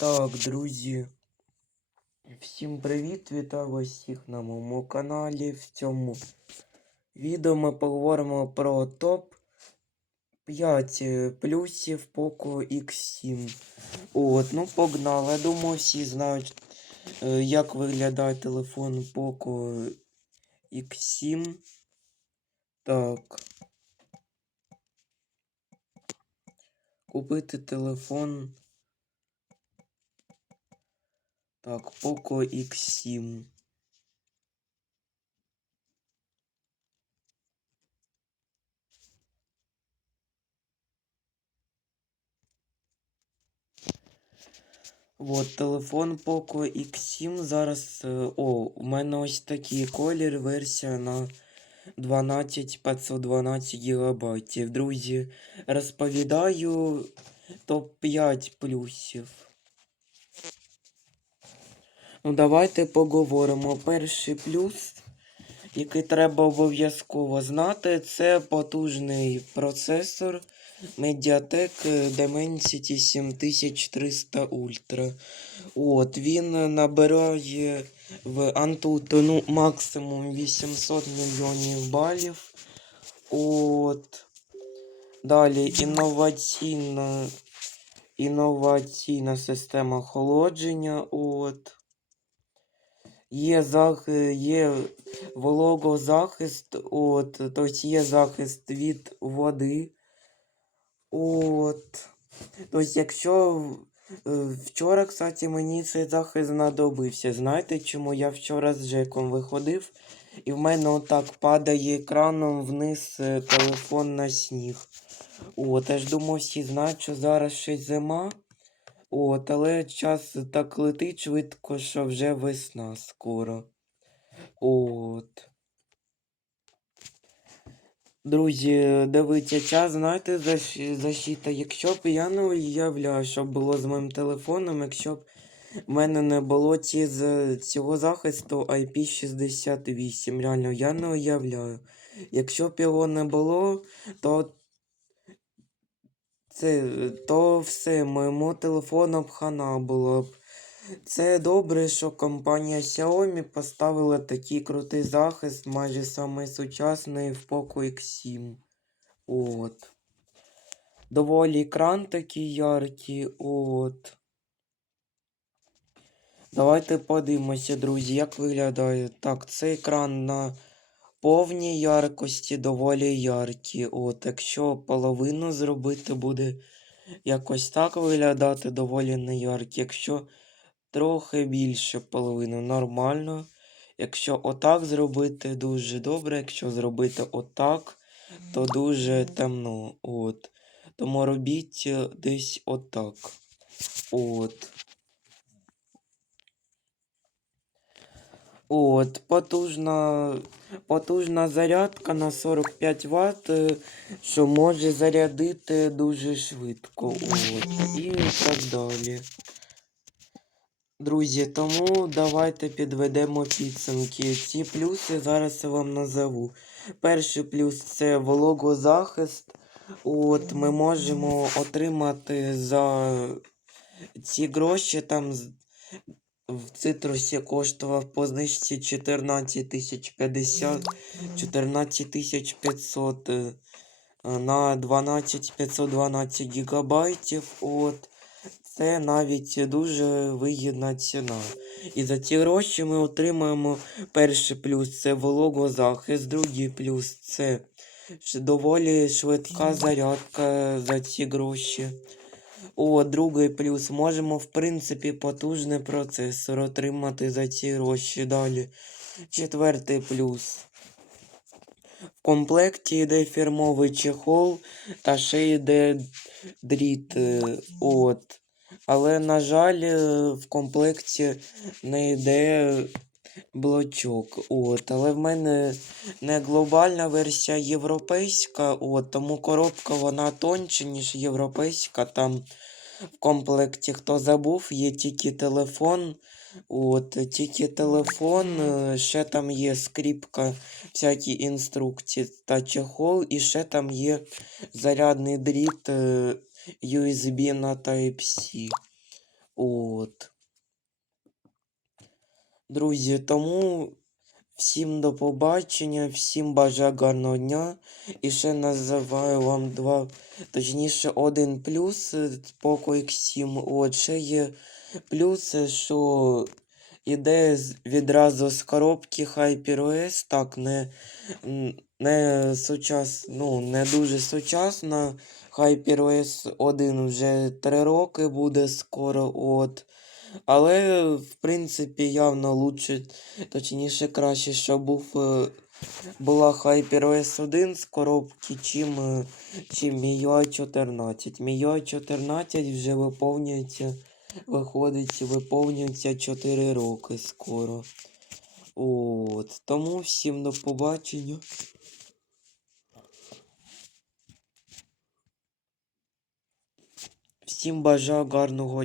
Так, друзі. Всім привіт! Вітаю всіх на моєму каналі. В цьому відео ми поговоримо про топ 5 плюсів Poco X7. От, ну погнали. Я думаю, всі знають, е, як виглядає телефон Poco X7. Так. Купити телефон. Так, Poco X7. Вот, телефон Poco X7 зараз. е, О, у мене ось такий колір, версія на 12 512 гігабайтів. Друзі, розповідаю топ-5 плюсів. Ну, давайте поговоримо. Перший плюс, який треба обов'язково знати, це потужний процесор Mediatek Dimensity 7300 Ultra. От, він набирає в Antutu ну, максимум 800 мільйонів балів. От. Далі інноваційна, інноваційна система охолодження. От. Є, зах... є вологозахист, от, тобто є захист від води. От. Тобто, якщо е, вчора, кстати, мені цей захист знадобився. Знаєте, чому я вчора з Джеком виходив, і в мене отак падає екраном вниз е, телефон на сніг. От, я ж думаю, всі знають, що зараз ще зима. От, але час так летить швидко, що вже весна скоро. От. Друзі, дивіться, час, знаєте, защита. Якщо б я не уявляю, що було з моїм телефоном, якщо б в мене не було ці, з- цього захисту IP68. Реально, я не уявляю. Якщо б його не було, то це, то все, моєму телефону б хана було б. Це добре, що компанія Xiaomi поставила такий крутий захист, майже самий сучасний в Poco X7. От. Доволі екран такий яркий. От. Давайте подивимося, друзі, як виглядає. Так, цей екран на повній яркості доволі яркий. От, якщо половину зробити, буде якось так виглядати доволі неяркий. Якщо трохи більше половини нормально. Якщо отак зробити дуже добре, якщо зробити отак, то дуже темно. От. Тому робіть е, десь отак. От. От, потужна, потужна зарядка на 45 Вт, е, що може зарядити дуже швидко. От, і так далі. Друзі, тому давайте підведемо підсумки. Ці плюси зараз я вам назову. Перший плюс це вологозахист. От ми можемо отримати за ці гроші там в цитрусі коштував по знижці 14 тисяч 50, 14 тисяч 500 е, на 12 512 гігабайтів. От. Це навіть дуже вигідна ціна. І за ці гроші ми отримаємо перший плюс це вологозахист, другий плюс це доволі швидка зарядка за ці гроші. О, другий плюс. Можемо, в принципі, потужний процесор отримати за ці гроші далі. Четвертий плюс. В комплекті йде фірмовий чехол та ще йде дріт. е, От. Але, на жаль, е, в комплекті не йде блочок. От. Але в мене не глобальна версія європейська, от, тому коробка вона тоньше, ніж європейська. Там в комплекті, хто забув, є тільки телефон. От, тільки телефон, е, ще там є скріпка, всякі інструкції та чехол, і ще там є зарядний дріт е, USB на Type-C. От. Друзі, тому всім до побачення, всім бажаю гарного дня. І ще називаю вам два, точніше, один плюс е, Poco X7. От ще є плюси, що іде відразу з коробки HyperOS, так, не, не сучас, ну, не дуже сучасна. HyperOS 1 вже 3 роки буде скоро. От. Але, в принципі, явно лучше, точніше, краще, щоб був, е, була HyperOS 1 з коробки, чим, е, чим MIUI 14. MIUI 14 вже виповнюється, виходить, виповнюється 4 роки скоро. От. Тому всім до побачення. Всім бажаю гарного дня.